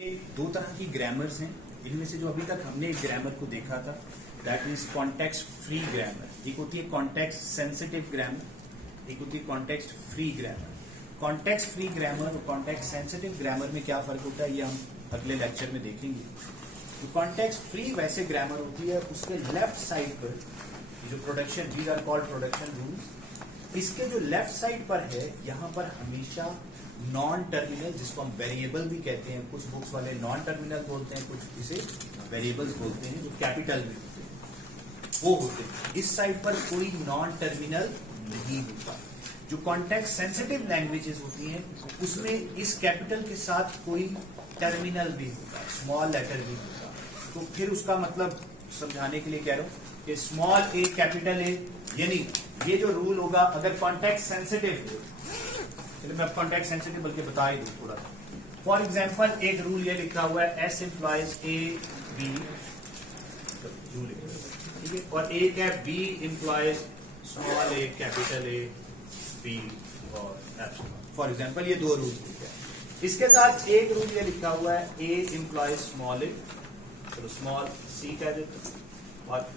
दो तरह की ग्रामर्स हैं। इनमें से जो अभी तक हमने एक ग्रामर को देखा था that means context free grammar. एक होती है कॉन्टेक्स्ट सेंसिटिव ग्रामर, एक होती है context free grammar. Context free grammar और कॉन्टेक्स्ट सेंसिटिव ग्रामर में क्या फर्क होता है ये हम अगले लेक्चर में देखेंगे। तो कॉन्टेक्स्ट फ्री वैसे ग्रामर होती है, उसके लेफ्ट साइड पर जो production, these are called production rules, इसके जो लेफ्ट साइड पर है यहाँ पर हमेशा नॉन टर्मिनल, जिसको हम वेरिएबल भी कहते हैं, कुछ बुक्स वाले नॉन टर्मिनल बोलते हैं, कुछ इसे वेरिएबल्स बोलते हैं, जो कैपिटल में होते हैं वो होते हैं। इस साइड पर कोई नॉन टर्मिनल नहीं होता। जो कॉन्टेक्स्ट सेंसिटिव लैंग्वेजेस होती हैं उसमें इस कैपिटल के साथ कोई टर्मिनल भी होता है, स्मॉल लेटर भी होता है। तो फिर उसका मतलब समझाने के लिए कह रहा हूं कि स्मॉल ए कैपिटल ए, यानी ये जो रूल होगा अगर कॉन्टेक्स्ट सेंसिटिव हो, चलिए मैं कॉन्टेक्स्ट सेंसिटिव बल्कि बता ही दूं थोड़ा सा। फॉर एग्जाम्पल एक रूल ये लिखा हुआ है एस इम्प्लॉइज ए बी, ठीक है, और एक है B implies small A capital A B और एप्सिलॉन। फॉर एग्जाम्पल ये दो रूल है। इसके साथ एक रूल ये लिखा हुआ है ए इम्प्लॉइज स्मॉल ए, चलो स्मॉल सी कह देते, और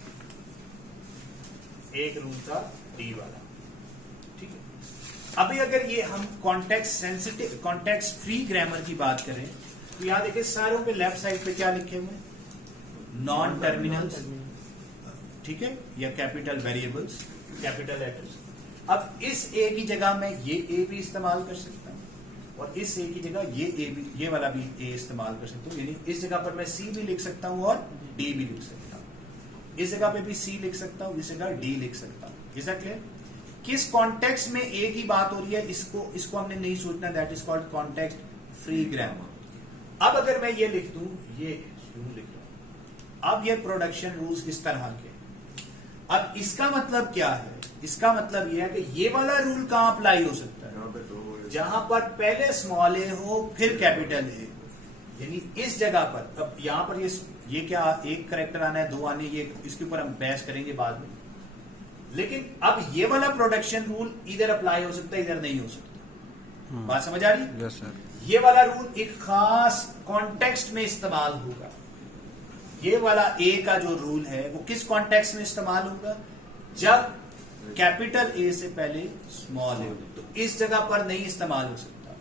एक रूल था डी वाला, ठीक है। अभी अगर ये हम context sensitive, context free grammar की बात करें तो यहां देखिए सारों पे लेफ्ट साइड पे क्या लिखे हुए हैं, नॉन टर्मिनल्स, ठीक है, या कैपिटल वेरिएबल्स, कैपिटल लेटर्स। अब इस ए की जगह मैं ये ए भी इस्तेमाल कर सकता हूं और इस ए की जगह ये ए भी, ये वाला भी ए इस्तेमाल कर सकता हूं, यानी इस जगह पर मैं सी भी लिख सकता हूं और डी भी लिख सकता हूं। इस जगह पे भी सी लिख सकता हूं, इस जगह डी लिख सकता हूं। Is that clear? किस कॉन्टेक्स्ट में ए की बात हो रही है इसको हमने नहीं सोचना, that is called context free grammar. अब अगर मैं ये लिख दूं, ये लिख दूं, अब ये प्रोडक्शन रूल्स इस तरह के, अब इसका मतलब क्या है? इसका मतलब यह है कि ये वाला रूल कहां अप्लाई हो सकता है? जहां पर पहले स्मॉल ए हो फिर कैपिटल ए, यानी इस जगह पर। अब यहां पर ये क्या एक करेक्टर आना है, दो आने, ये इसके ऊपर हम बहस करेंगे बाद में। लेकिन अब ये वाला प्रोडक्शन रूल इधर अप्लाई हो सकता है, इधर नहीं हो सकता। बात समझ आ रही है? Yes sir. ये वाला रूल एक खास कॉन्टेक्स्ट में इस्तेमाल होगा। ये वाला ए का जो रूल है वो किस कॉन्टेक्स्ट में इस्तेमाल होगा? जब कैपिटल ए से पहले स्मॉल ए, तो इस जगह पर नहीं इस्तेमाल हो सकता,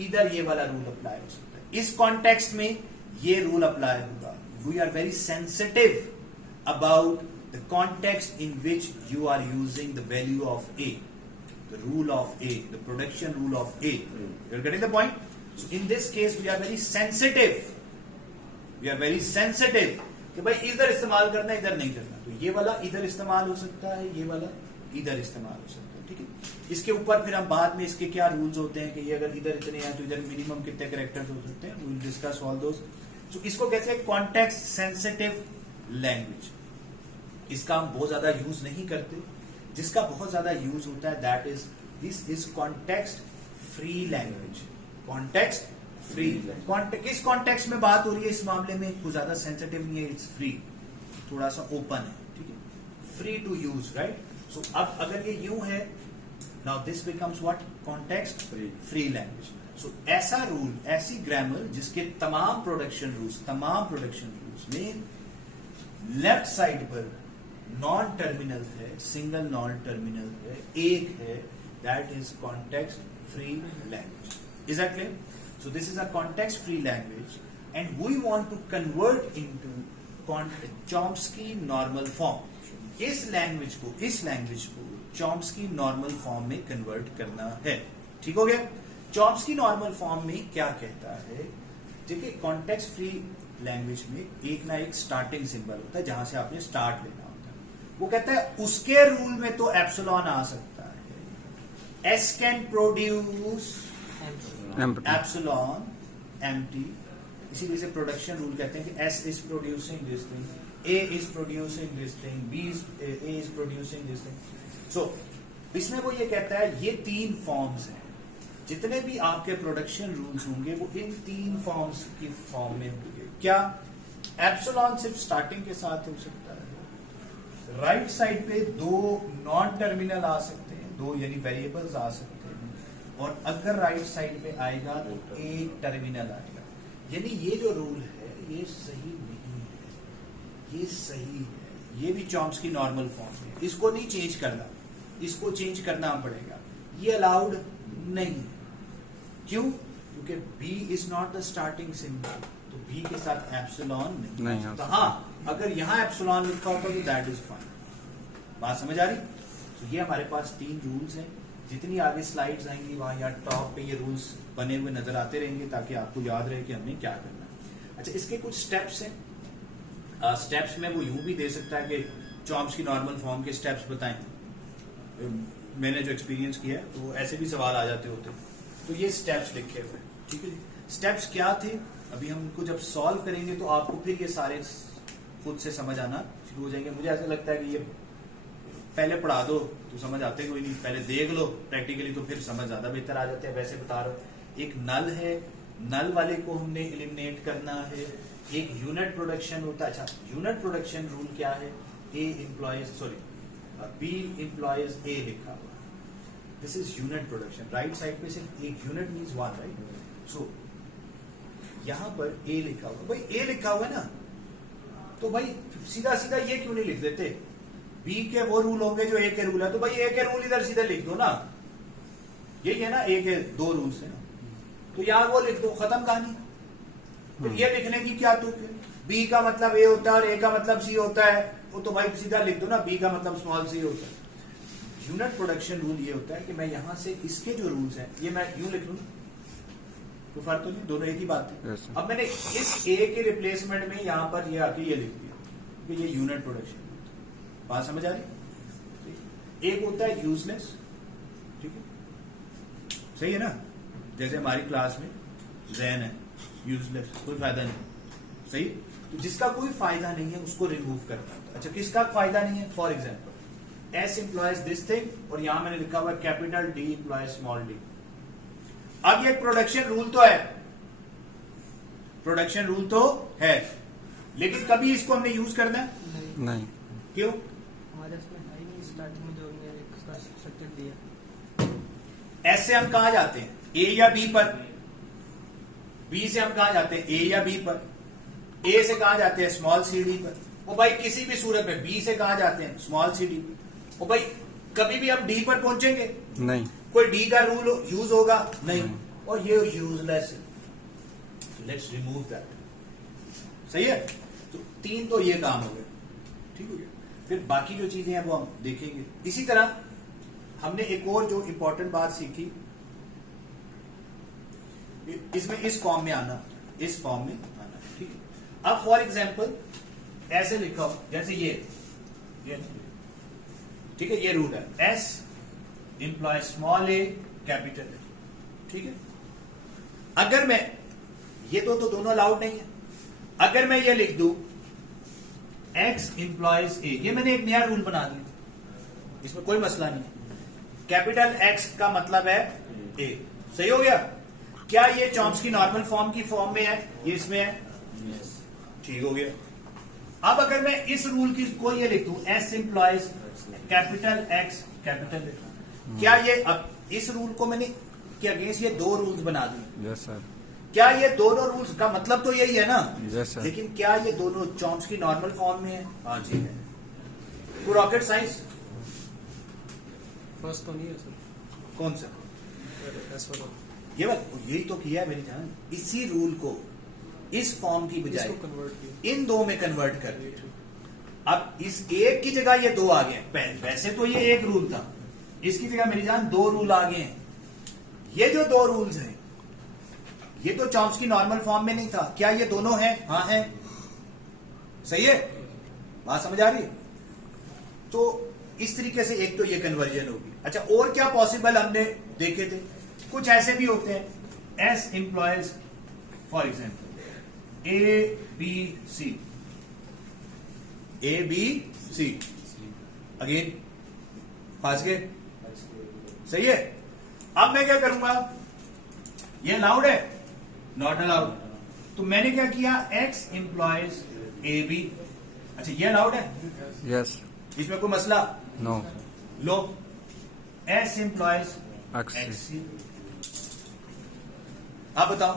इधर ये वाला रूल अप्लाई हो सकता है। इस कॉन्टेक्स्ट में ये रूल अप्लाई होगा। We are very sensitive about the context in which you are using the value of A, the rule of A, the production rule of A. You're getting the point? So in this case we are very sensitive. We are very sensitive कि भाई इधर इस्तेमाल करना है, इधर नहीं करना। तो ये वाला इधर इस्तेमाल हो सकता है, ये वाला इधर इस्तेमाल हो सकता है, ठीक है। इसके ऊपर फिर हम बाद में इसके क्या रूल्स होते हैं कि ये अगर इधर इतने हैं तो इधर मिनिमम कितने कैरेक्टर्स हो सकते हैं, we will discuss all those. So इसको कहते हैं कॉन्टेक्स्ट सेंसिटिव लैंग्वेज। इसका हम बहुत ज्यादा यूज नहीं करते। जिसका बहुत ज्यादा यूज होता है that is, this is context free language. Context free, किस कॉन्टेक्स्ट में बात हो रही है इस मामले में? कुछ ज्यादा सेंसिटिव नहीं है, इट्स फ्री, थोड़ा सा ओपन है, ठीक है, free to use, right. So अब अगर ये यूं है, now this becomes what? Context free language. So ऐसा रूल, ऐसी ग्रामर जिसके तमाम प्रोडक्शन रूल्स में लेफ्ट साइड पर नॉन टर्मिनल है, सिंगल नॉन टर्मिनल है, एक है, that is context free language. Is that clear? So this is a context free language and we want to convert into Chomsky normal form. इस language को Chomsky normal form में convert करना है, ठीक हो गया? चॉम्स्की नॉर्मल फॉर्म में क्या कहता है? देखिए कॉन्टेक्स्ट फ्री लैंग्वेज में एक ना एक स्टार्टिंग सिंबल होता है जहां से आपने स्टार्ट लेना होता है। वो कहता है उसके रूल में तो एप्सिलॉन आ सकता है, S can produce epsilon empty, इसीलिए से प्रोडक्शन रूल कहते हैं कि S is producing this thing, A is producing this thing, B is producing this thing. So इसमें वो ये कहता है ये तीन फॉर्म्स हैं, जितने भी आपके प्रोडक्शन रूल्स होंगे वो इन तीन फॉर्म्स की फॉर्म में होंगे। क्या? एप्सिलॉन सिर्फ स्टार्टिंग के साथ हो सकता है, राइट साइड पे दो नॉन टर्मिनल आ सकते हैं, दो यानी वेरिएबल्स आ सकते हैं, और अगर राइट साइड पे आएगा तो एक टर्मिनल आएगा। यानी ये जो रूल है ये सही नहीं है, ये सही है, ये भी चॉम्स्की नॉर्मल फॉर्म है, इसको नहीं चेंज करना, इसको चेंज करना पड़ेगा, ये अलाउड नहीं है। क्यों? क्योंकि B is not the starting symbol, तो B के साथ एप्सिलॉन नहीं। तो हाँ, अगर यहाँ एप्सिलॉन लिखा होता तो दैट इज फाइन। बात समझ आ रही? तो ये हमारे पास 3 रूल्स हैं। जितनी आगे स्लाइड्स आएंगी वहां या टॉप पे ये रूल्स बने हुए नजर आते रहेंगे ताकि आपको याद रहे कि हमने क्या करना है। अच्छा, इसके कुछ स्टेप्स हैं। स्टेप्स में वो यूं भी दे सकता है कि चॉम्स्की नॉर्मल फॉर्म के स्टेप्स बताएं। मैंने जो एक्सपीरियंस किया है तो ऐसे भी सवाल आ जाते होते, तो ये स्टेप्स लिखे हुए हैं। ठीक है जी। स्टेप्स क्या थे, अभी हम उनको जब सॉल्व करेंगे तो आपको फिर ये सारे खुद से समझ आना शुरू हो जाएंगे। मुझे ऐसा लगता है कि ये पहले पढ़ा दो तो समझ आते कोई नहीं, पहले देख लो प्रैक्टिकली तो फिर समझ ज्यादा बेहतर आ जाते हैं। वैसे बता रहा हूं, एक नल है, नल वाले को हमने एलिमिनेट करना है। एक यूनिट प्रोडक्शन होता है। अच्छा, यूनिट प्रोडक्शन रूल क्या है? बी इंप्लॉयज ए लिखा हुआ, this is unit production. Right side पे सिर्फ एक यूनिट मींस वन, राइट? सो यहां पर ए लिखा हुआ, भाई ए लिखा हुआ है ना, तो भाई सीधा सीधा ये क्यों नहीं लिख देते? बी के वो रूल होंगे जो ए के रूल है, तो भाई ए के रूल इधर सीधे लिख दो ना, यही है ना, ए के 2 रूल्स है ना, तो यार वो लिख दो, खत्म कहानी। तो ये लिखने की क्या तुक है? बी का मतलब ए होता है और ए का मतलब सी होता है, वो तो भाई सीधा लिख दो ना, बी का मतलब स्मॉल सी होता है। यूनिट प्रोडक्शन रूल ये होता है कि मैं यहां से इसके जो रूल्स हैं ये मैं यूं लिख लूं, तो फर्क तो नहीं, दोनों एक ही बात है। yes, अब मैंने इस ए के रिप्लेसमेंट में यहां पर ये आके ये लिख दिया कि ये यूनिट प्रोडक्शन। बात समझ आ रही? एक होता है यूजलेस, ठीक है, सही है ना, जैसे हमारी क्लास में जैन है, यूजलेस, कोई फायदा नहीं, सही। तो जिसका कोई फायदा नहीं है उसको रिमूव करना होता है। अच्छा, किसका फायदा नहीं है? For example S employees this thing, और यहां मैंने लिखा हुआ capital D employees small D. अब ये प्रोडक्शन रूल तो है, प्रोडक्शन रूल तो है, लेकिन कभी इसको हमने यूज करना है नहीं। क्यों? हमारे इसमें है ही नहीं, स्टार्टिंग में जो हमने एक स्ट्रक्चर दिया। एस से हम कहां जाते हैं? ए या बी पर। बी से हम कहां जाते हैं? ए या बी पर। ए से कहां जाते हैं? स्मॉल सी डी पर। वो भाई किसी भी सूरत में बी से कहां जाते हैं? स्मॉल सी डी पर। वो भाई कभी भी हम डी पर पहुंचेंगे? नहीं। कोई डी का रूल यूज होगा? नहीं। और ये यूजलेस है, लेट्स रिमूव दैट। सही है? तो 3 तो ये काम हो गए, ठीक हो गया। फिर बाकी जो चीजें हैं वो हम देखेंगे। इसी तरह हमने एक और जो इंपॉर्टेंट बात सीखी, इसमें इस फॉर्म में आना, इस फॉर्म में आना, ठीक है। अब फॉर एग्जांपल ऐसे लिखा हो, जैसे ये ठीक है, ये रूल है, S implies small A capital A, ठीक है। अगर मैं ये तो दोनों अलाउड नहीं है, अगर मैं ये लिख दूं एक्स इंप्लॉयज ए, ये मैंने एक नया रूल बना दिया, इसमें कोई मसला नहीं। कैपिटल एक्स का मतलब है ए, सही हो गया। क्या ये चॉम्स्की नॉर्मल फॉर्म की फॉर्म में है? ये इसमें है, ठीक हो गया। अब अगर मैं इस रूल की को ये लिख दूं S employees capital x capital A, क्या ये अब इस रूल को मैंने के अगेंस्ट ये 2 रूल्स बना दिए? Yes sir. क्या ये दोनों रूल्स का मतलब तो यही है ना? Yes sir. लेकिन क्या ये दोनों चॉम्स्की नॉर्मल फॉर्म में है? हाँ जी है। तो रॉकेट साइंस फर्स्ट तो नहीं है सर, कौन सा? एस वाला ये यही तो किया है मेरी जान, इसी रूल को इस फॉर्म की बजाय इसको कन्वर्ट किया। इन 2 में कन्वर्ट कर दिया। अब इस एक की जगह ये 2 आ गए। वैसे तो ये एक रूल था, इसकी जगह मेरी जान 2 रूल आ गए हैं। ये जो 2 रूल्स हैं ये तो चॉम्स्की नॉर्मल फॉर्म में नहीं था, क्या ये दोनों हैं? हाँ है, सही है। बात समझ आ रही है? तो इस तरीके से एक तो ये कन्वर्जन होगी। अच्छा, और क्या पॉसिबल हमने देखे थे? कुछ ऐसे भी होते हैं, S implies for example A B C, A B C, again पास गए, सही है। अब मैं क्या करूंगा? ये अलाउड है? Not allowed. तो मैंने क्या किया? X implies A B. अच्छा, ये अलाउड है? यस। इसमें कोई मसला? नो। लो, S implies X. X C. आप बताओ,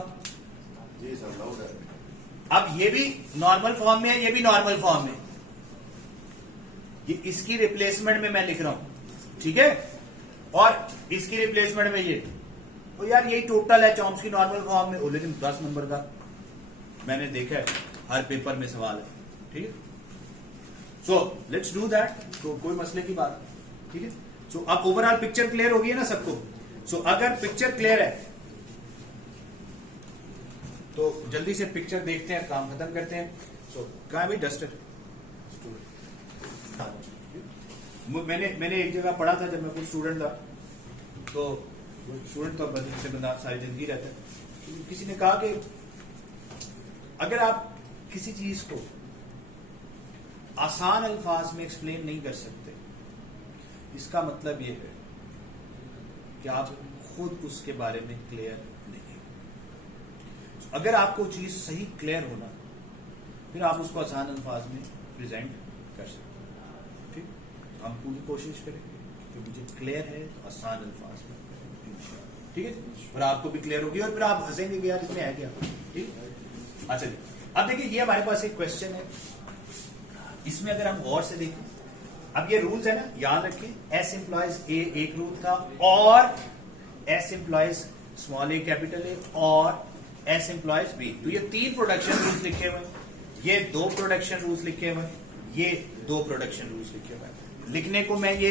जी सर डाउट है। अब ये भी नॉर्मल फॉर्म में है, ये भी नॉर्मल फॉर्म में, ये इसकी रिप्लेसमेंट में मैं लिख रहा हूं, ठीक है, और इसकी रिप्लेसमेंट में ये, तो यार यही टोटल है चॉम्स्की नॉर्मल फॉर्म में। लेकिन 10 नंबर का मैंने देखा है हर पेपर में सवाल है, ठीक है। सो लेट्स डू दैट, तो कोई मसले की बात, ठीक है। सो अब ओवरऑल पिक्चर क्लियर होगी है ना सबको। सो अगर पिक्चर क्लियर है तो जल्दी से पिक्चर देखते हैं, काम खत्म करते हैं। सो कहाँ है भाई डस्टर? मैंने एक जगह पढ़ा था जब मैं कोई स्टूडेंट था, तो स्टूडेंट तो से बंदा सारी जिंदगी रहता है, तो किसी ने कहा कि अगर आप किसी चीज को आसान अल्फाज में एक्सप्लेन नहीं कर सकते, इसका मतलब यह है कि आप खुद उसके बारे में क्लियर नहीं। अगर आपको चीज सही क्लियर होना, फिर आप उसको आसान अल्फाज में प्रेजेंट कर सकते हैं, ठीक। तो हम पूरी कोशिश करेंगे कि मुझे क्लियर है तो आसान अल्फाज में, ठीक है, और आपको भी क्लियर होगी, और फिर आप हंसेंगे कि यार इसमें है क्या, ठीक। अच्छा जी, अब देखिए ये हमारे पास एक क्वेश्चन है, इसमें अगर हम गौर से देखें, अब ये रूल्स है ना, याद रखें, एस इंप्लॉइज ए एक रूल था, और S employees small A capital ए, और एस इंप्लॉइज बी। तो ये 3 प्रोडक्शन रूल्स लिखे हुए, ये 2 प्रोडक्शन रूल्स लिखे हुए, ये 2 प्रोडक्शन रूल्स लिखे हुए। लिखने को मैं ये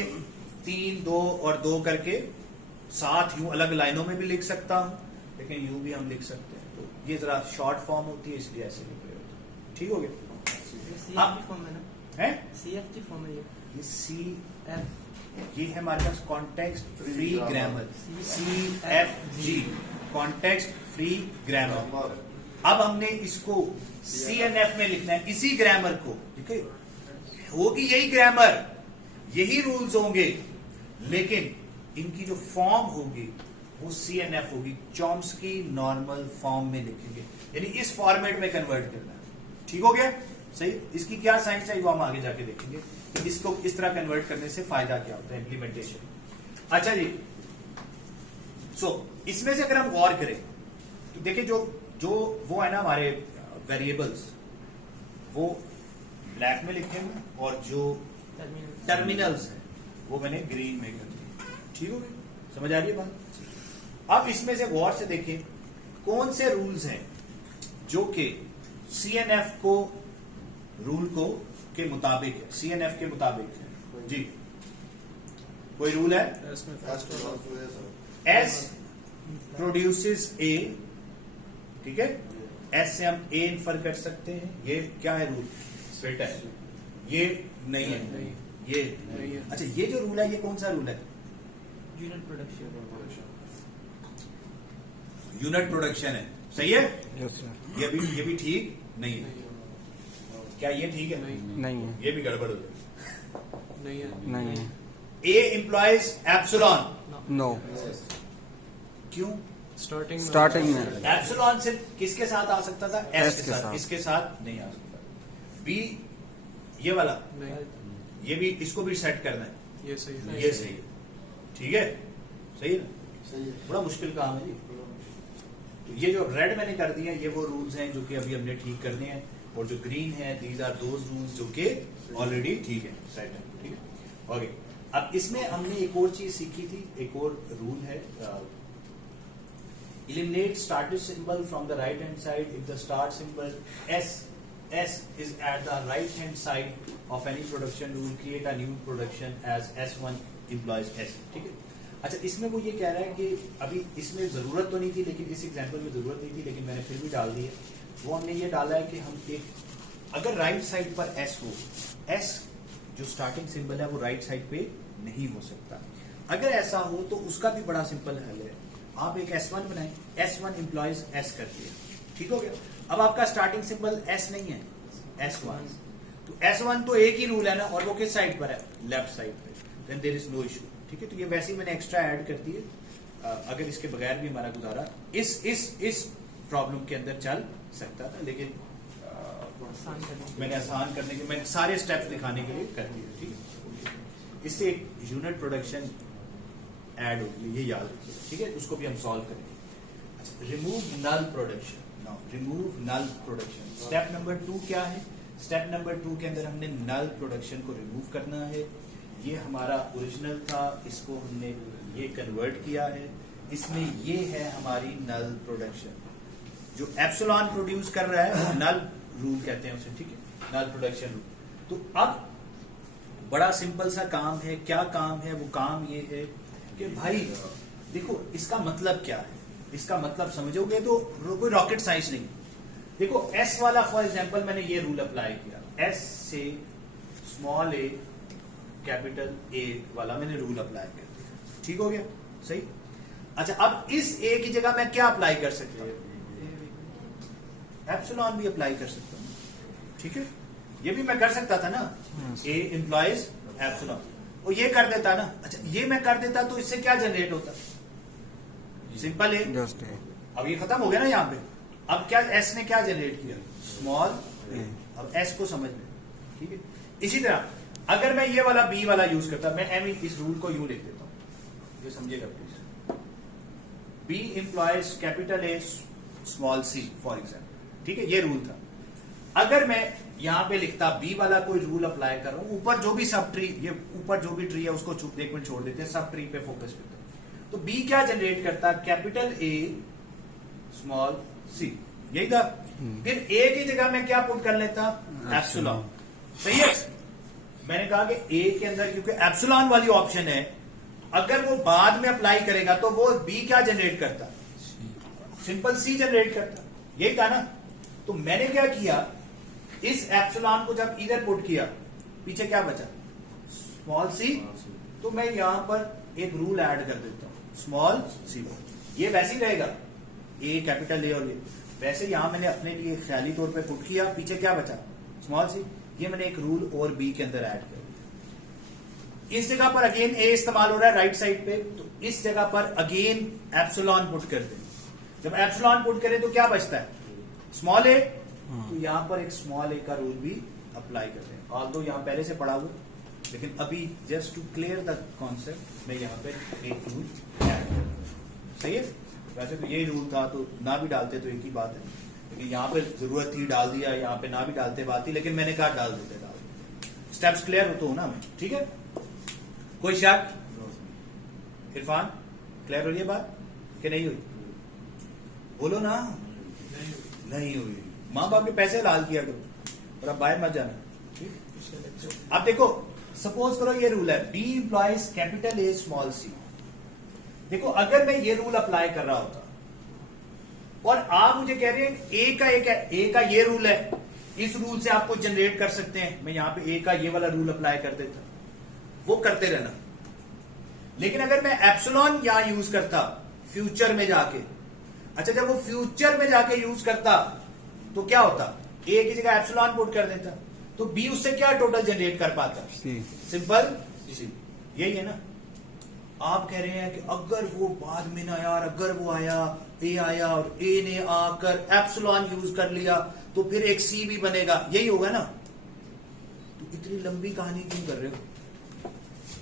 3, 2 और 2 करके साथ यूं अलग लाइनों में भी लिख सकता हूं, लेकिन यूं भी हम लिख सकते हैं। तो ये जरा शॉर्ट फॉर्म होती है, इसलिए ऐसे लिख रहे होते हैं, ठीक हो गया। CFG फॉर्म है ना, है CFG फॉर्म है ये सी F ये है हमारे पास context free grammar, CFG context free grammar. अब हमने इसको CNF में लिखना है, इसी ग्रामर को, ठीक है, होगी यही ग्रामर, यही रूल्स होंगे, लेकिन इनकी जो फॉर्म होगी वो CNF होगी, चॉम्स्की नॉर्मल फॉर्म में लिखेंगे, यानी इस फॉर्मेट में कन्वर्ट करना है, ठीक हो गया, सही। इसकी क्या साइंस है वो हम आगे जाके देखेंगे कि इसको इस तरह कन्वर्ट करने से फायदा क्या होता है, इंप्लीमेंटेशन। अच्छा जी, सो इसमें से अगर हम गौर करें तो देखिए जो वो है ना हमारे वेरिएबल्स, वो ब्लैक में लिखे हुए, और जो टर्मिनल्स है वो मैंने ग्रीन में कर दिए, ठीक हो गया, समझ आ रही है बात। अब इसमें से गौर से देखें कौन से रूल्स हैं जो कि CNF को रूल को के मुताबिक है, CNF के मुताबिक है जी। कोई रूल है? S प्रोड्यूसेस A, ठीक है, S से हम A इन्फर कर सकते हैं, ये क्या है रूल, फिट है, ये नहीं है, ये नहीं है। अच्छा ये जो रूल है ये कौन सा रूल है? यूनिट प्रोडक्शन है, सही है। Yes sir. ये भी ठीक नहीं है, क्या ये ठीक है? नहीं है, ये भी गड़बड़ हो जाए, नहीं है, A implies एप्सिलॉन, नो। क्यों? स्टार्टिंग में एप्सिलॉन से किसके साथ आ सकता था? S S के के साथ, साथ। इसके साथ नहीं आ सकता। B ये वाला, ये भी इसको भी सेट करना है, ये सही है, ये सही है, ठीक है, सही है ना? सही है। बड़ा मुश्किल काम है जी। तो ये जो रेड मैंने कर दिया ये वो रूल्स हैं जो कि अभी हमने ठीक करने हैं, और जो ग्रीन है दीज आर दोज रूल्स जो कि ऑलरेडी ठीक है, सेट है, ठीक है, ओके। अब इसमें हमने एक और चीज सीखी थी, एक और रूल है, eliminate starting symbol from the right hand side if the start symbol S is at the right hand side of any production rule, create a new production as S1 implies S, ठीक है। अच्छा इसमें वो ये कह रहा है कि अभी इसमें जरूरत तो नहीं थी, लेकिन इस एग्जांपल में जरूरत नहीं थी, लेकिन मैंने फिर भी डाल दी है। वो हमने ये डाला है कि हम एक अगर राइट साइड पर S हो, S जो स्टार्टिंग सिंबल है वो राइट साइड पे नहीं हो सकता। अगर ऐसा हो तो उसका भी बड़ा सिंपल हल है, आप एक S1 बनाएं, S1 इम्प्लॉइज S कर दिया, ठीक हो गया। अब आपका स्टार्टिंग सिंबल S नहीं है, S1, तो S1 तो एक ही रूल है ना, और वो किस साइड पर है? लेफ्ट साइड पे, then there is no issue, ठीक है। तो ये वैसे ही मैंने एक्स्ट्रा ऐड कर दिए, अगर इसके बगैर भी हमारा गुजारा इस प्रॉब्लम के अंदर चल सकता था, लेकिन मैंने आसान करने के, मैंने सारे स्टेप्स दिखाने के लिए कर दिए, ठीक है। इससे एक यूनिट प्रोडक्शन ऐड होगी, ये याद रखिए, ठीक है, उसको भी हम सॉल्व करेंगे। अच्छा, रिमूव नल प्रोडक्शन, नाउ रिमूव नल प्रोडक्शन। स्टेप नंबर 2 क्या है? स्टेप नंबर 2 के अंदर हमने नल प्रोडक्शन को रिमूव करना है। ये हमारा ओरिजिनल था, इसको हमने ये कन्वर्ट किया है, इसमें ये है हमारी नल प्रोडक्शन। जो एप्सिलॉन प्रोड्यूस कर रहा है वो नल रूल कहते हैं उसे, ठीक है, नल प्रोडक्शन रूल। तो अब बड़ा सिंपल सा काम है। क्या काम है? वो काम ये है कि भाई देखो इसका मतलब क्या है, इसका मतलब समझोगे तो कोई रॉकेट साइंस नहीं। देखो एस वाला फॉर एग्जांपल मैंने ये रूल अप्लाई किया, एस से स्मॉल ए कैपिटल ए वाला मैंने रूल अप्लाई कर दिया, ठीक हो गया, सही। अच्छा अब इस ए की जगह मैं क्या अप्लाई कर सकता हूं? एप्सिलॉन भी अप्लाई कर सकता हूं, ठीक है, ये भी मैं कर सकता था ना, ए इंप्लॉइज एप्सिलॉन, और ये कर देता ना। अच्छा ये मैं कर देता तो इससे क्या जनरेट होता? सिंपल है, जस्ट है। अब ये खत्म हो गया ना यहाँ पे। अब क्या एस ने क्या जनरेट किया? स्मॉल ए। अब एस को समझ लें, ठीक है। इसी तरह अगर मैं ये वाला बी वाला यूज करता, मैं एम इस रूल को यूं लिख देता हूं, ये समझिएगा please. B implies capital A small C for example, ठीक है, ये रूल था। अगर मैं यहां पे लिखता बी वाला कोई रूल अप्लाई कर रहा हूं, ऊपर जो भी सब ट्री, ये ऊपर जो भी ट्री है उसको एक मिनट छोड़ देते हैं, सब ट्री पे फोकस करते हैं। तो बी क्या जनरेट करता? कैपिटल ए स्मॉल सी, यही था। फिर ए की जगह मैं क्या पुट कर लेता? एप्सिलॉन, सही है। मैंने कहा कि ए के अंदर क्योंकि एप्सिलॉन वाली ऑप्शन है, अगर वो बाद में अप्लाई करेगा तो वो बी क्या जनरेट करता? सिंपल सी जनरेट करता, यही था ना। तो मैंने क्या किया, इस एप्सिलॉन को जब इधर पुट किया, पीछे क्या बचा? Small C. तो मैं यहां पर एक रूल ऐड कर देता हूं, स्मॉल सी। ये वैसे ही रहेगा, ए कैपिटल ए और ये वैसे। यहां मैंने अपने लिए ख्याली तौर पे पुट किया, पीछे क्या बचा? Small C. ये मैंने एक रूल और बी के अंदर ऐड कर दिया। इस जगह पर अगेन ए इस्तेमाल हो रहा है राइट साइड पे, तो इस जगह पर अगेन एप्सिलॉन पुट कर दें। जब एप्सिलॉन पुट करें तो क्या बचता है? स्मॉल ए। तो यहां पर एक स्मॉल ए का रूल भी अप्लाई कर रहे हैं, ऑल्दो यहां पहले से पढ़ा हुआ, लेकिन अभी just to clear the concept मैं यहां पे एक रूल ऐड कर रहा हूं, सही है। वैसे तो यही रूल था, तो ना भी डालते तो एक ही बात है, लेकिन यहां पे जरूरत थी डाल दिया, यहां पे ना भी डालते बात थी, लेकिन मैंने कहा डाल देते। स्टेप्स क्लियर हो तो हो ना मैं, ठीक है। कोई शक? इरफान क्लियर हो रही है बात कि नहीं हुई? बोलो ना। नहीं हुई। माँ बाप के पैसे लाल किया करो और अब बाहर मत जाना, ठीक। अब देखो सपोज करो ये रूल है, B implies capital A small C. देखो अगर मैं ये रूल अप्लाई कर रहा होता और आप मुझे कह रहे हैं ए का ये रूल है, इस रूल से आप कुछ जनरेट कर सकते हैं, मैं यहां पे ए का ये वाला रूल अप्लाई कर देता, वो करते रहना। लेकिन अगर मैं एप्सिलॉन यहां यूज करता फ्यूचर में जाके, अच्छा जब वो फ्यूचर में जाके यूज करता तो क्या होता? ए की जगह एप्सिलॉन पुट कर देता, तो बी उससे क्या टोटल जनरेट कर पाता? सिंपल सी। यही है ना। आप कह रहे हैं कि अगर वो बाद में ना यार, अगर वो आया, ए आया और ए ने आकर एप्सिलॉन यूज कर लिया तो फिर एक सी भी बनेगा, यही होगा ना। तो इतनी लंबी कहानी क्यों कर रहे हो?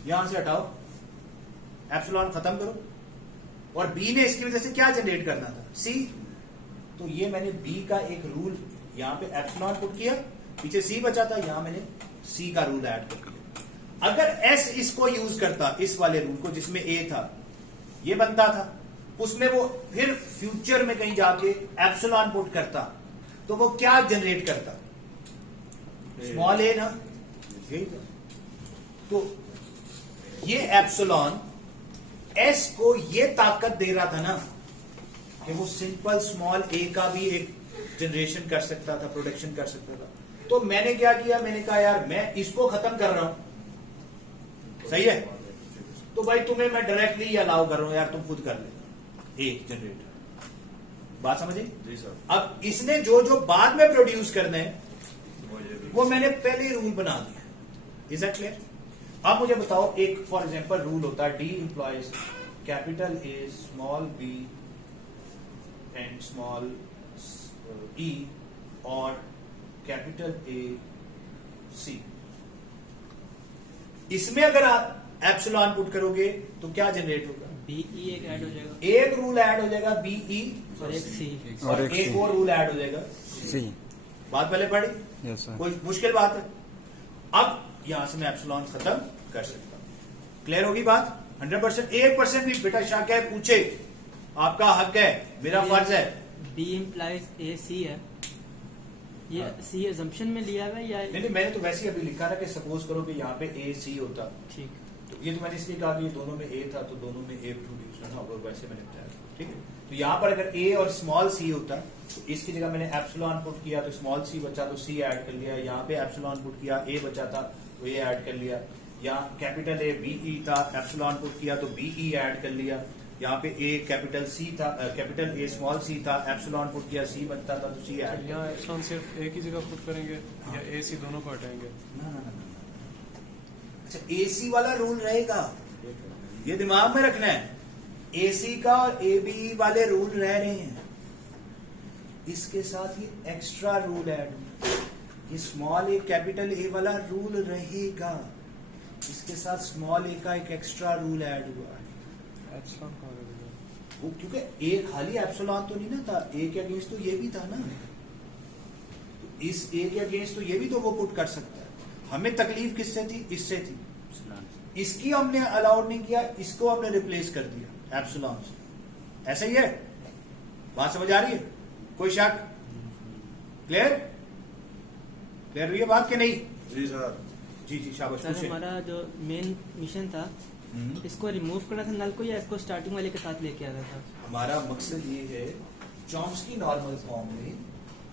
यहां से हटाओ, एप्सिलॉन खत्म करो, और बी ने इसकी वजह से क्या जनरेट करना था? सी। तो ये मैंने बी का एक रूल यहां पे एप्सिलॉन पुट किया, पीछे सी बचा था, यहां मैंने सी का रूल ऐड कर दिया। अगर एस इसको यूज करता, इस वाले रूल को जिसमें ए था, ये बनता था, उसमें वो फिर फ्यूचर में कहीं जाके एप्सिलॉन पुट करता तो वो क्या जनरेट करता? स्मॉल ए ना, यही था। तो ये एप्सिलॉन एस को ये ताकत दे रहा था ना कि वो सिंपल स्मॉल ए का भी एक जनरेशन कर सकता था, प्रोडक्शन कर सकता था। तो मैंने क्या किया, मैंने कहा यार मैं इसको खत्म कर रहा हूं, सही है। तो भाई तुम्हें मैं डायरेक्टली अलाउ कर रहा हूं, यार तुम खुद कर लेना ए जनरेट। बात समझे? जी सर। अब इसने जो जो बाद में प्रोड्यूस करने हैं वो मैंने पहले ही रूल बना दिया। Is that clear? अब मुझे बताओ, एक फॉर एग्जांपल रूल होता है D implies capital A small B and small E और कैपिटल ए सी। इसमें अगर आप एप्सिलॉन पुट करोगे तो क्या जनरेट होगा? BE एक ऐड हो जाएगा एक रूल ऐड हो जाएगा BE और एक C। और एक और रूल ऐड हो जाएगा सी। बात पहले पढ़ी, यस सर। कोई मुश्किल बात है? अब यहां से मैं एप्सिलॉन खत्म कर सकता हूं। क्लियर होगी बात? 100%। 1% भी बेटा शक है पूछे, आपका हक है, मेरा फर्ज है। B implies AC है, ये हाँ। C assumption में लिया हुआ है या नहीं मैंने तो वैसे ही अभी लिखा था कि सपोज करो कि यहाँ पे AC होता, ठीक। तो ये तो मैंने इसलिए कहा कि ये दोनों में A था तो दोनों में A प्रोड्यूस है ना, और वैसे मैंने बताया, ठीक है। तो यहाँ पर अगर A और स्मॉल c होता तो इसकी जगह मैंने एप्सिलॉन पुट किया तो स्मॉल c बचा तो C ऐड कर लिया, यहाँ पे एप्सिलॉन पुट किया A बचा था तो A ऐड कर लिया, यहाँ कैपिटल A BE था एप्सिलॉन पुट किया तो BE ऐड कर लिया, यहाँ पे A कैपिटल C था, कैपिटल A स्मॉल c था एप्सिलॉन पुट किया C बनता था तो C ऐड। यहाँ एप्सिलॉन सिर्फ एक ही जगह पुट करेंगे या ए सी दोनों को हटाएंगे? ना। अच्छा AC वाला रूल रहेगा, ये दिमाग में रखना है। AC का और AB वाले रूल रह रहे हैं, इसके साथ ये एक्स्ट्रा रूल ऐड होगा, ये स्मॉल A कैपिटल A वाला रूल रहेगा, इसके साथ स्मॉल a का एक एक्स्ट्रा रूल ऐड हुआ है। एप्सिलॉन कहाँ रहेगा? वो क्योंकि A खाली एप्सिलॉन तो नहीं ना था, A के अगेंस्ट तो ये भी था ना, तो इस A के अगेंस्ट तो ये भी तो वो पुट कर सकता है। हमें तकलीफ किससे थी? इससे थी, इसकी हमने अलाउड नहीं किया, इसको हमने रिप्लेस कर दिया एप्सिलॉन से। ऐसा ही है, बात समझ आ रही है? कोई शक? क्लियर? क्लियर हुई है बात कि नहीं? जी सर। जी शाबाश। सर हमारा जो मेन मिशन था इसको रिमूव करना था नल को या इसको स्टार्टिंग वाले के साथ लेके आना था? हमारा मकसद ये है चॉम्स्की नॉर्मल फॉर्म में,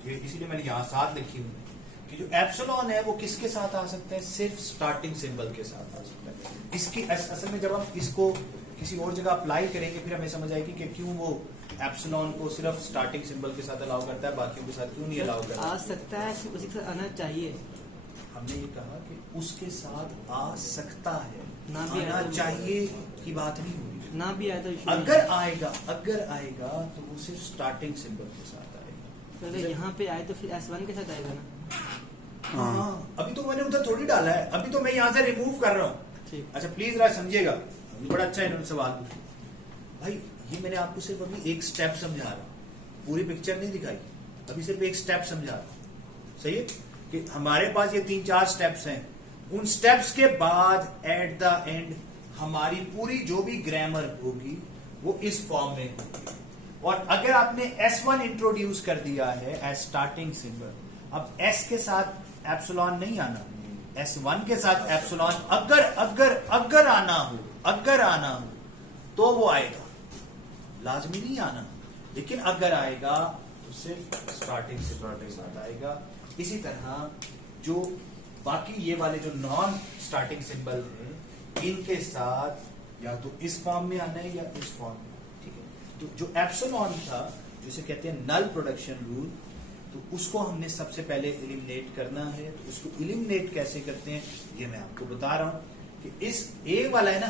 ये इसीलिए मैंने यहाँ साथ लिखी हुई कि जो एप्सिलॉन है वो किसके साथ आ सकता है? सिर्फ स्टार्टिंग सिंबल के साथ आ सकता है। इसकी असल में जब हम इसको किसी और जगह अप्लाई करेंगे फिर हमें समझ आएगी कि क्यों वो एप्सिलॉन को सिर्फ स्टार्टिंग सिंबल के साथ अलाउ करता है, बाकियों के साथ क्यों नहीं अलाउ करता? आ सकता है, उसी के साथ आना चाहिए। हमने ये कहा कि उसके साथ आ सकता है, ना भी आना आए तो- चाहिए की बात नहीं होगी। ना भी आया तो issue अगर आएगा तो वो सिर्फ स्टार्टिंग सिंबल के साथ आएगा। नहीं। अगर यहाँ पे आए तो फिर S1 के साथ आएगा ना? हाँ अभी तो मैंने उधर थोड़ी डाला है, अभी तो मैं यहाँ से रिमूव कर रहा हूँ। ठीक। अच्छा प्लीज जरा समझिएगा, ये बड़ा अच्छा इन्होंने सवाल पूछा भाई। ये मैंने आपको सिर्फ अभी एक स्टेप समझा रहा हूँ, पूरी पिक्चर नहीं दिखाई, अभी सिर्फ एक स्टेप समझा रहा हूँ। सही है कि हमारे पास ये 3-4 स्टेप्स हैं, उन स्टेप्स के बाद एट द एंड हमारी पूरी जो भी ग्रामर होगी वो इस फॉर्म में होगी। और अगर आपने S1 इंट्रोड्यूस कर दिया है एज स्टार्टिंग सिंबल, अब S के साथ एप्सिलॉन नहीं आना, S1 के साथ एप्सिलॉन अगर आना हो तो वो आएगा, लाजमी नहीं आना, लेकिन अगर आएगा तो सिर्फ स्टार्टिंग सिंबल के साथ आएगा। इसी तरह जो बाकी ये वाले जो नॉन स्टार्टिंग सिंबल हैं इनके साथ या तो इस फॉर्म में आना है या इस फॉर्म में, ठीक है। तो जो एप्सिलॉन था जिसे कहते हैं नल प्रोडक्शन रूल, तो उसको हमने सबसे पहले एलिमिनेट करना है। तो उसको एलिमिनेट कैसे करते हैं ये मैं आपको बता रहा हूं कि इस ए वाला है ना,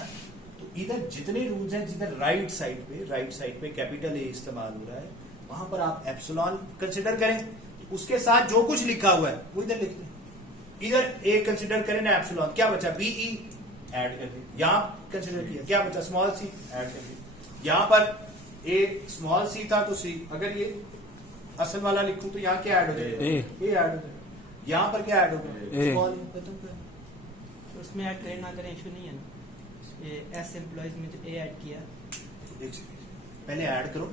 तो इधर जितने रूल्स हैं, जिधर राइट साइड पे कैपिटल ए इस्तेमाल हो रहा है, वहां पर आप एप्सिलॉन कंसिडर करें, तो उसके साथ जो कुछ लिखा हुआ है वो इधर लिख दें। इधर ए कंसिडर करें ना एप्सिलॉन, क्या बचा? BE ऐड कर दिया, यहां कंसिडर किया, क्या बचा? स्मॉल c ऐड कर दिया। यहां पर ए स्मॉल c था तो C, अगर ये असल वाला लिखूं तो यहाँ क्या ऐड हो जाएगा? ए ऐड हो जाएगा। यहाँ पर क्या ऐड होगा? स्मॉल खत्म कर। तो उसमें ऐड करें ना करें इशू नहीं है ना? ये S एम्प्लॉयज में जो A ऐड किया, एक सेकंड, पहले ऐड करो,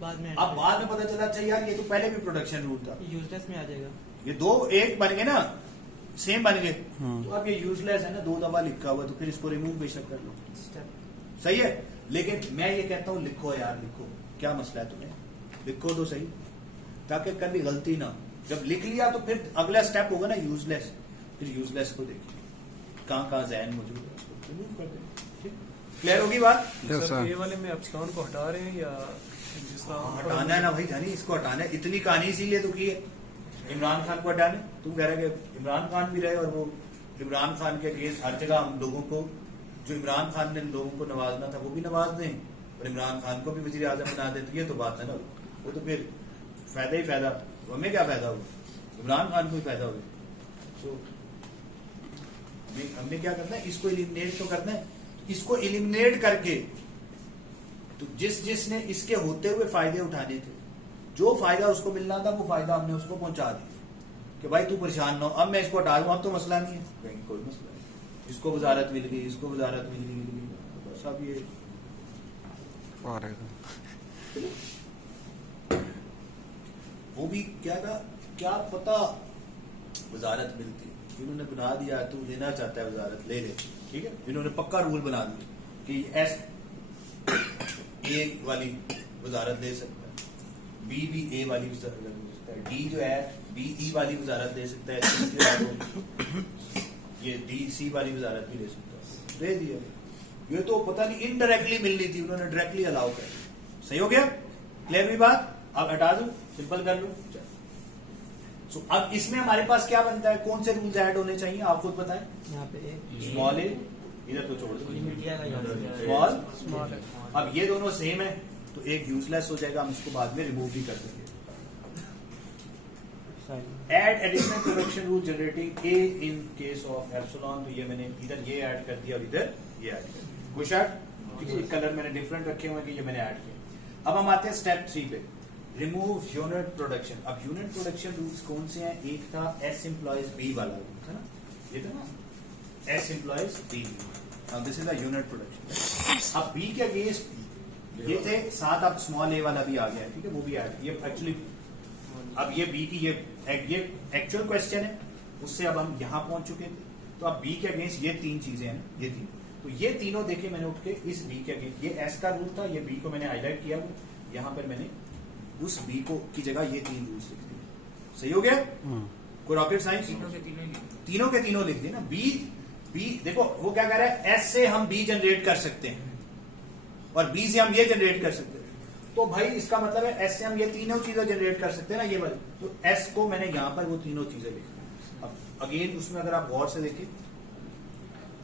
बाद में अब बाद में पता चला अच्छा यार ये तो पहले भी प्रोडक्शन रूल था, यूजलेस में आ जाएगा। ये दो एक बन गए ना, सेम बन गए, तो अब ये यूजलेस है ना, 2 दफा लिखा हुआ, तो फिर इसको रिमूव बेशक कर लो, स्टेप सही है। लेकिन मैं ये कहता हूँ लिखो यार, लिखो, क्या मसला है तुम्हें, लिखो तो सही, ताकि कभी गलती ना हो। जब लिख लिया तो फिर अगला स्टेप होगा ना यूजलेस, फिर यूजलेस को देखिए कहाँ जहन मौजूद है, उसको रिमूव कर दें। ठीक, क्लियर होगी बात? सर ये वाले में एप्सिलॉन को हटा रहे हैं या जिस तरह हटाना है ना भाई जानी, इसको हटाना है। इतनी कहानी इसीलिए तो की है इमरान खान को हटाने। तुम कह रहे कि इमरान खान भी रहे और वो इमरान खान के अगेंस्ट हर जगह हम लोगों को, जो इमरान खान ने लोगों को नवाजना था वो भी नवाज दें और इमरान खान को भी वजीर आजम बना दें, तो ये तो बात है ना, वो तो फिर फायदा ही फायदा, हमें क्या फायदा हुआ, इमरान खान को ही फायदा हुआ। तो हमने क्या करना है, इसको एलिमिनेट तो करना है, इसको एलिमिनेट करके तो जिसने इसके होते हुए फायदे उठाने थे, जो फायदा उसको मिलना था वो फायदा हमने उसको पहुंचा दिया कि भाई तू परेशान ना हो, अब मैं इसको हटा दूं, अब तो मसला नहीं है, कहीं कोई मसला नहीं, इसको वजारत मिल गई, इसको वजारत मिल गई, बस अब ये वो भी क्या था, क्या पता वजारत मिलती, इन्होंने बना दिया तू लेना चाहता है वजारत ले ले, ठीक है, इन्होंने पक्का रूल बना दिया कि एस ए वाली वजारत ले सकता है, बी भी ए वाली वजारत ले सकता है, डी जो है बी ई वाली वजारत ले सकता है, सी जो है वो ये डी सी वाली वजारत भी ले सकता है, दे दिया। ये तो पता नहीं इनडायरेक्टली मिलनी थी, उन्होंने डायरेक्टली अलाउ कर दिया। सही हो गया, क्लियर हुई बात? अब हटा दो, सिंपल कर लो। सो अब इसमें हमारे पास क्या बनता है, कौन से रूल्स ऐड होने चाहिए, आप खुद बताएं। यहाँ पे स्मॉल ए इधर तो छोड़ दो, स्मॉल स्मॉल। अब ये दोनों सेम है तो एक यूजलेस हो जाएगा, हम इसको बाद में रिमूव भी कर देंगे। Add additional production rule generating A in case of epsilon, तो ये मैंने इधर ये ऐड कर दिया और इधर ये ऐड कर दिया। कुछ ऐड कलर मैंने डिफरेंट रखे हुए कि ये मैंने ऐड किया। अब हम आते हैं स्टेप 3 पे, रिमूव यूनिट प्रोडक्शन। अब यूनिट प्रोडक्शन रूल्स कौन से हैं, एक था एस एम्प्लॉयज बी वाला रूल था ना, ये था ना S implies B, this is a unit production. अब बी के अगेंस्ट ये थे, साथ अब स्मॉल ए वाला भी आ गया है, ठीक है, वो भी ऐड, ये एक्चुअली अब ये बी की ये एक्चुअल क्वेश्चन है, उससे अब हम यहां पहुंच चुके थे, तो अब बी के अगेंस्ट ये तीन चीजें हैं, ये तीन, तो ये तीनों देखे मैंने उठ के इस बी के अगेंस्ट, ये एस का रूल था, ये बी को मैंने हाईलाइट किया, यहां पर मैंने उस बी को की जगह ये तीन रूल्स लिख दिए। सही हो गया? कोई रॉकेट साइंस? तीनों के तीनों लिख दिए ना। बी देखो वो क्या कह रहा है, एस से हम बी जनरेट कर सकते हैं और बी से हम ये जनरेट कर सकते हैं, तो भाई इसका मतलब है एस से हम ये तीनों चीजें जनरेट कर सकते हैं ना, ये वाली, तो एस को मैंने यहां पर वो तीनों चीजें लिख दी। अब अगेन उसमें अगर आप गौर से देखें,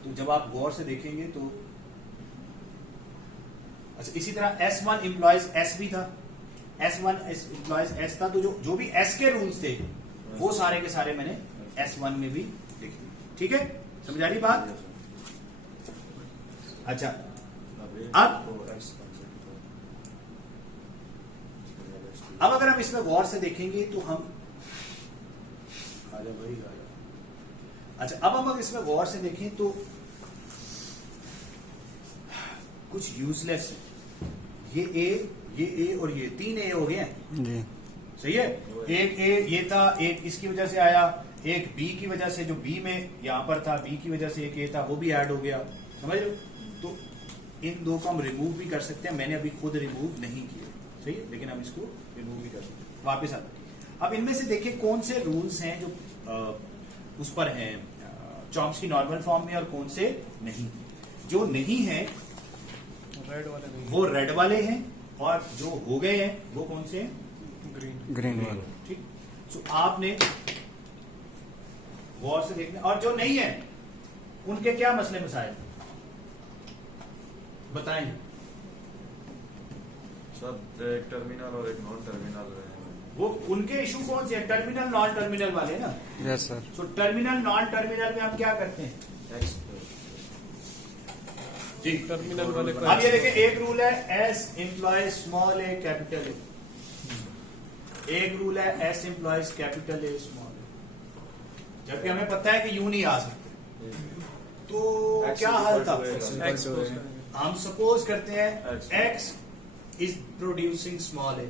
तो जब आप गौर से देखेंगे तो अच्छा, इसी तरह S1 एम्प्लॉयज एस भी था, S1 एम्प्लॉयज एस था, तो जो भी एस के रूल्स थे वो सारे के सारे मैंने S1 में भी लिख दिए। ठीक है, समझ आ रही बात? अच्छा, अब अगर हम इसमें गौर से देखेंगे तो हम अच्छा, अब हम अगर इसमें गौर से देखें तो कुछ यूजलेस है, ये ए और ये तीन ए हो गए हैं जी, सही है। एक ए ये था, एक इसकी वजह से आया, एक बी की वजह से, जो बी में यहां पर था, बी की वजह से एक ए था, वो भी ऐड हो गया, समझ लो। तो इन दो को हम रिमूव भी कर सकते हैं, मैंने अभी खुद रिमूव नहीं किया, सही है, लेकिन हम इसको रिमूव भी कर सकते हैं। वापस आते हैं, अब इनमें से देखिए कौन से रूल्स हैं जो उस पर हैं चॉम्स्की नॉर्मल फॉर्म में और कौन से नहीं। जो नहीं है रेड वाले नहीं, वो रेड वाले हैं, और जो हो गए हैं वो कौन से हैं, ग्रीन वाले। ठीक, सो आपने गौर से देखना, और जो नहीं है उनके क्या मसले मसाइल बताएं। सब एक टर्मिनल और एक नॉन टर्मिनल है, वो उनके इशू कौन से हैं, टर्मिनल नॉन टर्मिनल वाले ना। Yes sir. So terminal non terminal में हम क्या करते हैं जी, टर्मिनल वाले को अब ये देखिए, एक रूल है S imply small A capital A, एक रूल है S implies capital A small A, जबकि हमें पता है कि यूं नहीं आ सकते, तो क्या हाल था, हम सपोज करते हैं एक्स इज प्रोड्यूसिंग स्मॉल ए,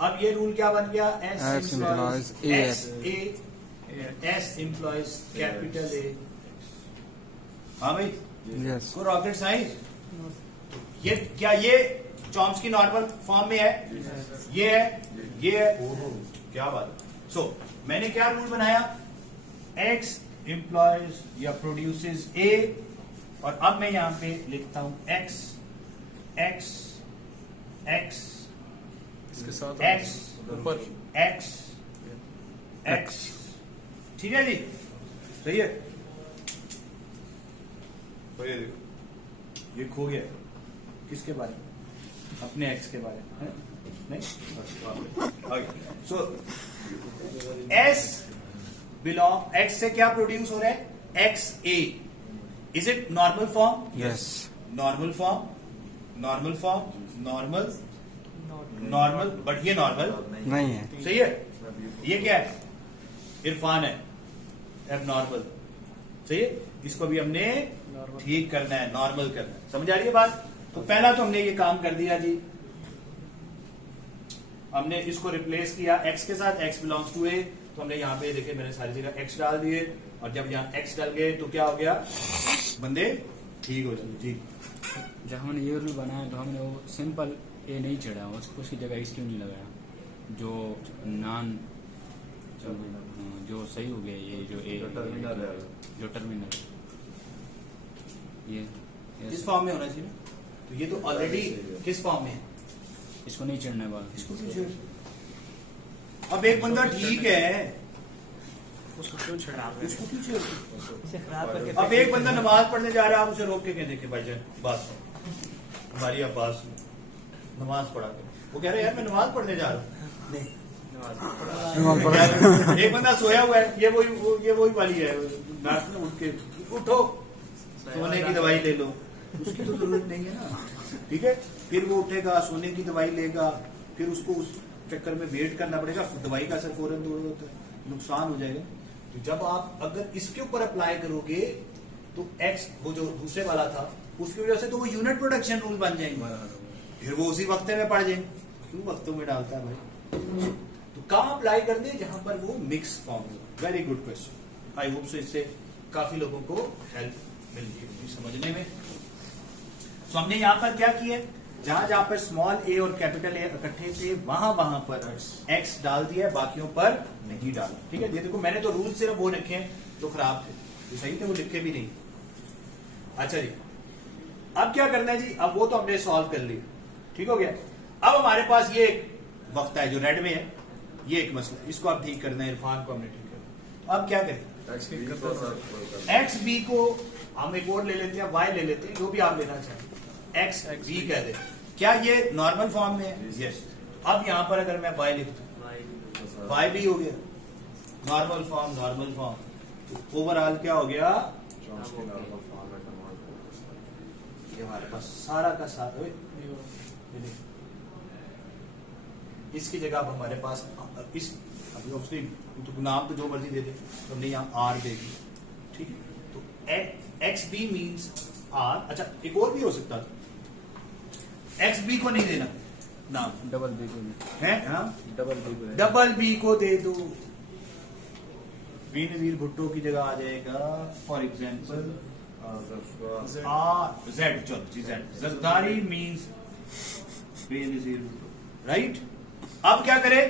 अब ये रूल क्या बन गया, S employees S implies capital ए। हाँ भाई, यस, को रॉकेट साइंस, ये क्या ये चॉम्स्की नॉर्मल फॉर्म में है, ये है, क्या बात। सो मैंने क्या रूल बनाया, एक्स एम्प्लॉयज या प्रोड्यूसेस ए, और अब मैं यहां पे लिखता हूं एक्स एक्स एक्स इसके साथ एक्स ऊपर एक्स एक्स, ठीक है जी, सही है। तो ये देखो, ये खो गया, किसके बारे में, अपने एक्स के बारे में, नहीं। सो एस बिलोंग, एक्स से क्या प्रोड्यूस हो रहा है, x A, is it normal form, yes, normal form, normal form, normal, not normal, but ये नॉर्मल नहीं है। सही है। ये क्या है? इरफान है, एब नॉर्मल। सही है। इसको भी हमने नॉर्मल। ठीक करना है, नॉर्मल करना है। समझ आ रही है बात? तो पहला तो हमने ये काम कर दिया जी, हमने इसको रिप्लेस किया x के साथ, x बिलोंग्स टू a। तो हमने यहाँ पे देखे मैंने सारी जगह x डाल दिए, और जब यहाँ x डाल गए तो क्या हो गया, बंदे ठीक हो जाए जी। जब हमने ये रूल बनाया तो हमने वो सिंपल ए नहीं चढ़ा, उसकी जगह इस क्यों नहीं लगाया? जो नॉन जो सही हो गया, ये जो ए जो टर्मिनल है। जो टर्मिनल ये किस फॉर्म में होना चाहिए? तो ये तो ऑलरेडी किस फॉर्म में है? इसको नहीं चढ़ने वाला। इसको क्यों छेड़? अब एक बंदा ठीक है, उसको क्यों छेड़ा? उसको क्यों छेड़? इसे खराब करके अब एक बंदा नमाज पढ़ने जा रहा है, आप उसे रोक के कह देखे भाईजान बात सुनो, हमारी अब बात सुनो, नमाज पढ़ा के वो कह रहे हैं यार मैं नमाज पढ़ने जा रहा हूँ। नहीं, एक बंदा सोया हुआ है, ये वही वाली है, नाक में उठ के उठो सोने की दवाई ले लो, उसकी तो जरूरत नहीं है ना। ठीक है, फिर वो उठेगा, सोने की दवाई लेगा, फिर उसको उस चक्कर में वेट करना पड़ेगा, दवाई का असर फौरन दूर होता है, नुकसान हो जाएगा। तो जब आप अगर इसके ऊपर अप्लाई करोगे तो एक्स वो जो दूसरे वाला था उसकी वजह से तो वो यूनिट प्रोडक्शन रूल बन जाएंगे, फिर वो उसी वक्त में पड़ जाएंगे। क्यों वक्तों में डालता है भाई? तो कहाँ अप्लाई कर दे? जहां पर वो मिक्स फॉर्म हो। Very good question, I hope so इससे काफी लोगों को हेल्प मिलती होगी समझने में। तो हमने यहाँ पर क्या किया, जहां जहां पर स्मॉल ए और कैपिटल ए इकट्ठे थे वहां पर एक्स डाल दिया, बाकियों पर नहीं डाला। ठीक है, ये देखो मैंने तो रूल सिर्फ वो लिखे हैं जो खराब थे, जो सही थे वो लिखे भी नहीं। अच्छा जी, अब क्या करना है जी? अब वो तो हमने सॉल्व कर लिया, ठीक हो गया। अब हमारे पास ये एक वक्त है जो रेड में है, ये एक मसला, इसको अब ठीक करना है, इरफान को हमने ठीक करना। तो अब क्या करें? एक्स बी को हम एक और ले लेते हैं, वाई ले लेते हैं, जो भी आप लेना चाहें, एक्स बी कह दे। क्या ये नॉर्मल फॉर्म में है? यस। अब यहां पर अगर मैं वाई लिख दूं, वाई भी हो गया नॉर्मल फॉर्म, नॉर्मल फॉर्म। तो ओवरऑल क्या हो गया? ये हमारे पास सारा का सारा, इसकी जगह अब हमारे पास इस अभी तो नाम तो जो मर्जी दे दे, तो हमने यहाँ आर दे दी। ठीक है, तो एक्स बी मीन्स आर। अच्छा, एक और भी हो सकता है, एक्स बी को नहीं देना नाम, डबल बी को है हाँ, डबल बी को डबल बी को दे दो। वीर भुट्टो की जगह आ जाएगा फॉर एग्जाम्पल आर जेड। चलो ji, Z Zardari means Benazir Bhutto, right. अब क्या करे?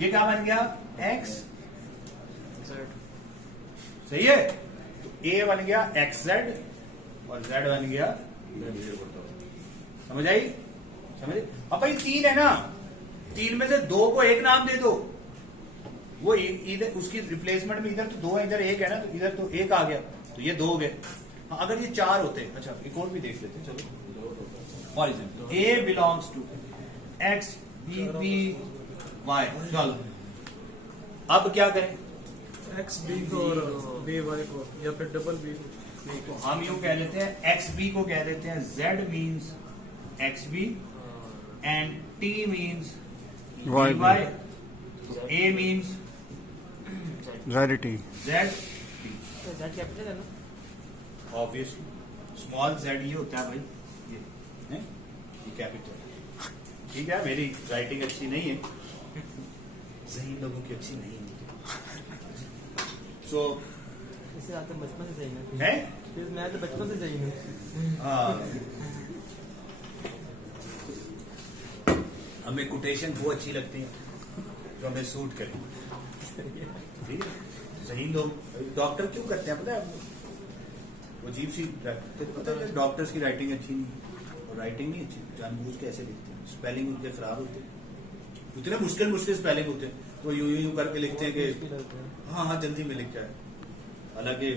ये क्या बन गया? एक्स, सही है। तो ए बन गया एक्स जेड और जेड बन गया, समझ आई? समझ? अब भाई तीन है ना, तीन में से दो को एक नाम दे दो, वो इधर उसकी रिप्लेसमेंट में इधर तो दो है, इधर एक है ना, तो इधर तो एक आ गया, तो ये दो हो गए। हाँ, अगर ये चार होते, अच्छा एक और भी देख लेते, चलो। For example A belongs to X B B Y. चलो अब क्या करें? एक्स बी को और बी वाई को, या फिर डबल बी को। तो हम यूं कह लेते हैं, एक्स बी को कह देते हैं Z means X B and T means Y Y. तो A means Z T. Z, तो जेड कैपिटल है ना? ऑब्वियसली स्मॉल जेड ये होता है भाई, ये है, ये कैपिटल। ठीक है, मेरी राइटिंग अच्छी नहीं है, सही लोगों की अच्छी नहीं है। सो इससे आप तो बचपन से सही है, फिर मैं तो बचपन से सही हूँ। हाँ, हमें कोटेशन वो अच्छी लगती है जो हमें सूट करे। ठीक है, सही लोग डॉक्टर क्यों करते हैं पता है आपको? वो अजीब सी पता है, डॉक्टर्स की राइटिंग अच्छी नहीं, और राइटिंग नहीं अच्छी, जानबूझ के ऐसे लिखते हैं, स्पेलिंग उनके खराब होते हैं, इतने मुश्किल स्पेलिंग होते हैं, तो यूं करके लिखते हैं कि हाँ हाँ जल्दी में लिख जाए, हालांकि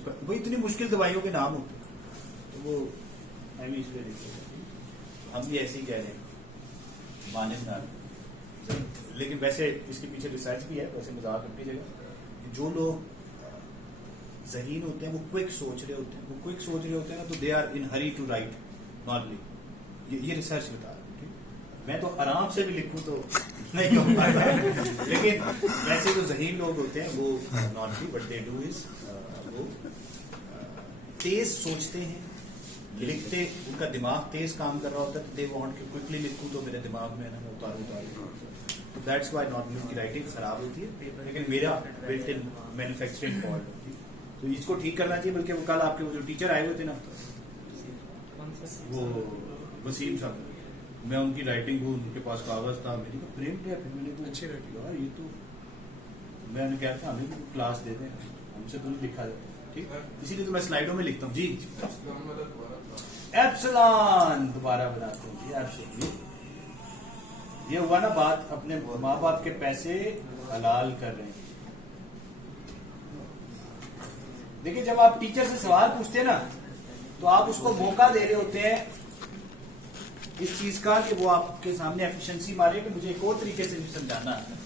भाई इतनी मुश्किल दवाइयों के नाम होते हैं, तो वो हम इसलिए लिखते हैं। हम भी ऐसे ही कह रहे हैं, माने ना, लेकिन वैसे इसके पीछे रिसर्च भी है, वैसे मजाक अपनी जगह। जो लोग ज़हीन होते हैं, वो क्विक सोच रहे होते हैं, ना, तो they are in hurry to write normally, ये रिसर्च बता रहा हूँ, ठीक। मैं तो आराम से भी लिखूं तो नहीं हो पाता, लेकिन ऐसे जो ज़हीन लोग होते हैं वो not be but they do is वो तेज सोचते हैं, लिखते, उनका दिमाग तेज काम कर रहा होता है, दे वांट कि क्विकली लिखूं तो मेरे दिमाग में ना उतारू। दैट्स व्हाई नॉर्मल की राइटिंग खराब होती है, लेकिन मेरा बिल्ट इन मैन्युफैक्चरिंग फॉल्ट होती है, तो इसको ठीक करना चाहिए। बल्कि वो कल आपके वो जो टीचर आए हुए थे ना, वो वसीम साहब, मैं उनकी राइटिंग को, उनके पास कागज था, मेरी को प्रिंट है, फिर मैंने को अच्छी राइटिंग यार ये तो, मैंने कहा था हमें भी क्लास दे दें, हमसे तो नहीं लिखा जाता, ठीक। इसीलिए तो मैं स्लाइडों में लिखता हूँ जी। एप्सिलॉन दोबारा बनाते हैं जी, एप्सिलॉन। ये हुआ ना बात, अपने माँ बाप के पैसे हलाल कर रहे हैं। देखिए जब आप टीचर से सवाल पूछते हैं ना, तो आप उसको मौका दे रहे होते हैं इस चीज का कि वो आपके सामने एफिशिएंसी मारे कि मुझे एक और तरीके से भी समझाना है,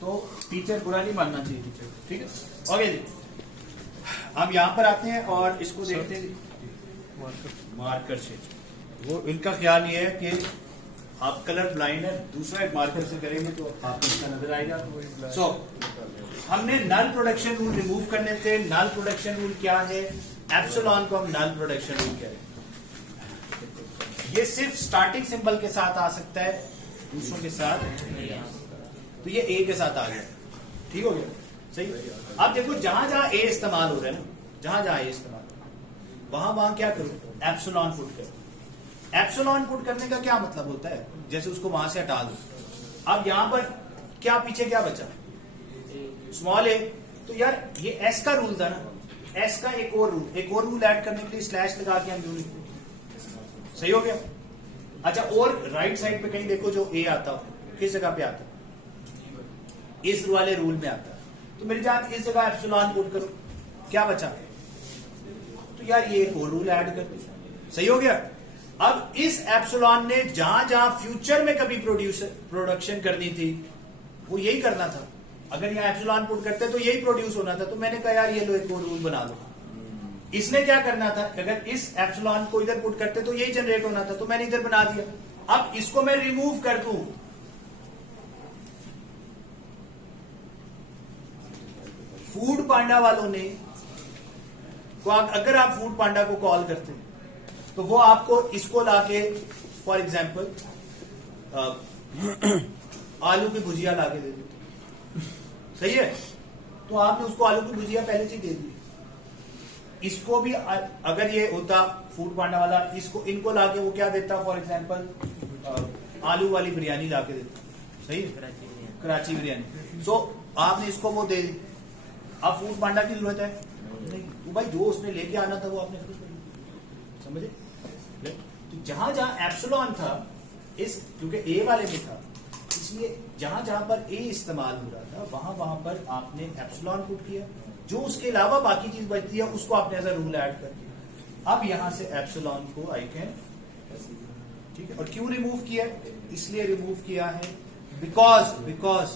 तो टीचर बुरा नहीं मानना चाहिए टीचर, ठीक है। ओके जी, हम यहां पर आते हैं और इसको देखते हैं मार्कर से। वो इनका ख्याल ये है कि आप कलर ब्लाइंड है, दूसरा एक मार्कर से करेंगे तो आपको इसका नजर आएगा। सो हमने नल प्रोडक्शन रूल रिमूव करने थे। नल प्रोडक्शन रूल क्या है? एप्सिलॉन को हम नल प्रोडक्शन रूल कह रहे हैं। ये सिर्फ स्टार्टिंग सिंबल के साथ आ सकता है, दूसरों के साथ, तो ये ए के साथ आ गया, ठीक हो गया, सही। अब देखो जहां जहां ए इस्तेमाल हो रहा है ना, जहां जहां ए इस्तेमाल हो रहा है, वहां वहां क्या करो? एप्सिलॉन पुट करो। एप्सिलॉन पुट करने का क्या मतलब होता है? जैसे उसको वहां से हटा दो, अब यहां पर क्या पीछे क्या बचा? स्मॉल ए। तो यार ये एस का रूल था ना, एस का एक और रूल ऐड करने के लिए स्लैश लगा के हम यूनिट, सही हो गया। अच्छा, और राइट साइड पे कहीं देखो जो ए आता हो, किस जगह पे आता है? इस वाले रूल में आता है। तो मेरी जान इस जगह एप्सिलॉन पुट करो, क्या बचा? तो यार ये एक और रूल ऐड कर दो, सही हो गया। अब इस एप्सिलॉन ने जहां जहां फ्यूचर में कभी प्रोडक्शन करनी थी, वो यही करना था। अगर यहाँ एप्सिलॉन पुट करते तो यही प्रोड्यूस होना था। तो मैंने कहा यार ये लो एक और रूल बना दो। इसने क्या करना था? अगर इस एप्सिलॉन को इधर पुट करते तो यही जनरेट होना था, तो मैंने इधर बना दिया। अब इसको मैं रिमूव कर दूं, फूड पांडा वालों ने, अगर आप फूड पांडा को कॉल करते तो वो आपको इसको लाके, फॉर एग्जाम्पल आलू की भुजिया लाके दे देते, सही है। तो आपने उसको आलू की भुजिया पहले से ही दे दी। इसको भी अगर ये होता फूड पांडा वाला, इसको इनको लाके वो क्या देता? फॉर एग्जाम्पल आलू वाली बिरयानी लाके देता, सही है, कराची बिरयानी। सो आपने इसको वो दे दी। अब फूड पांडा की जरूरत है नहीं, वो भाई जो उसने लेके आना था वो आपने खुद कर लिया, समझे? तो जहां जहां एप्सिलॉन था, इस क्योंकि ए वाले में था, इसलिए जहां जहां पर ए इस्तेमाल हो रहा था वहां वहां पर आपने एप्सिलॉन पुट किया। जो उसके अलावा बाकी चीज बचती है उसको आपने एज अ रूल ऐड कर दिया। अब यहां से एप्सिलॉन को आई कैन, ठीक है। और क्यों रिमूव किया? इसलिए रिमूव किया है because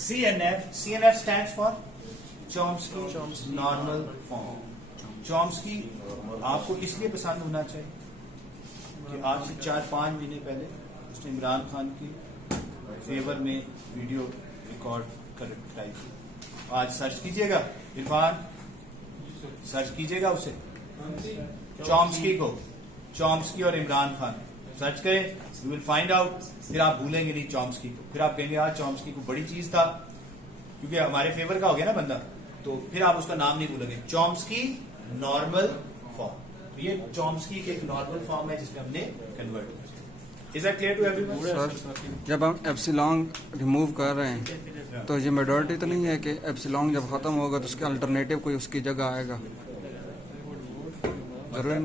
CNF stands for Chomsky normal form. Chomsky आपको इसलिए पसंद होना चाहिए कि आज से 4-5 महीने पहले उसने इमरान खान की फेवर में वीडियो रिकॉर्ड कर कराई थी। आज सर्च कीजिएगा, इरफान सर्च कीजिएगा उसे, चॉम्स्की को, चॉम्स्की और इमरान खान सर्च करें, यू विल फाइंड आउट। फिर आप भूलेंगे नहीं चॉम्स्की को, फिर आप कहेंगे यार चॉम्स्की को बड़ी चीज था, क्योंकि हमारे फेवर का हो गया ना बंदा, तो फिर आप उसका नाम नहीं भूलेंगे। चॉम्स्की नॉर्मल फॉर्म, तो ये चॉम्स्की के एक नॉर्मल फॉर्म है जिसमें हमने कन्वर्ट किया। Is that clear to everyone? Sir जब हम एप्सिलॉन रिमूव कर रहे हैं तो ये मेजॉरिटी तो नहीं है कि एप्सिलॉन जब खत्म होगा तो उसके अल्टरनेटिव कोई उसकी जगह आएगा? जरूर,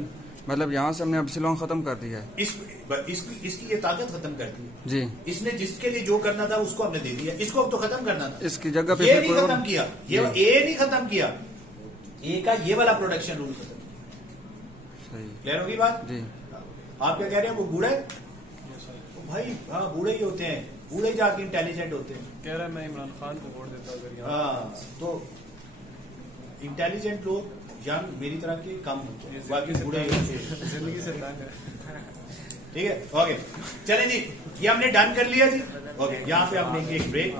मतलब यहाँ से हमने एप्सिलॉन खत्म कर दिया है। इसकी ये ताकत खत्म कर दी है जी। इसने जिसके लिए जो करना था उसको हमने दे दिया, इसको तो खत्म करना था। इसकी जगह पे ये फिर नहीं कोई और- खत्म किया, ये ए नहीं खत्म किया, ए का ये वाला प्रोडक्शन रूल खत्म किया। सही। क्लियर होगी बात? जी। आप क्या कह रहे हैं? वो बूढ़े, भाई हाँ बूढ़े ही होते हैं, बूढ़े ही जाके इंटेलिजेंट होते हैं। कह रहा है मैं इमरान खान को वोट देता अगर यहाँ। हाँ, तो इंटेलिजेंट लोग यंग मेरी तरह के कम होते हैं, बाकी बूढ़े ही होते हैं। जिंदगी से तंग है। ठीक है, ओके चलें जी, ये हमने डन कर लिया जी। ओके, यहाँ पे हम लेंगे एक ब्रेक।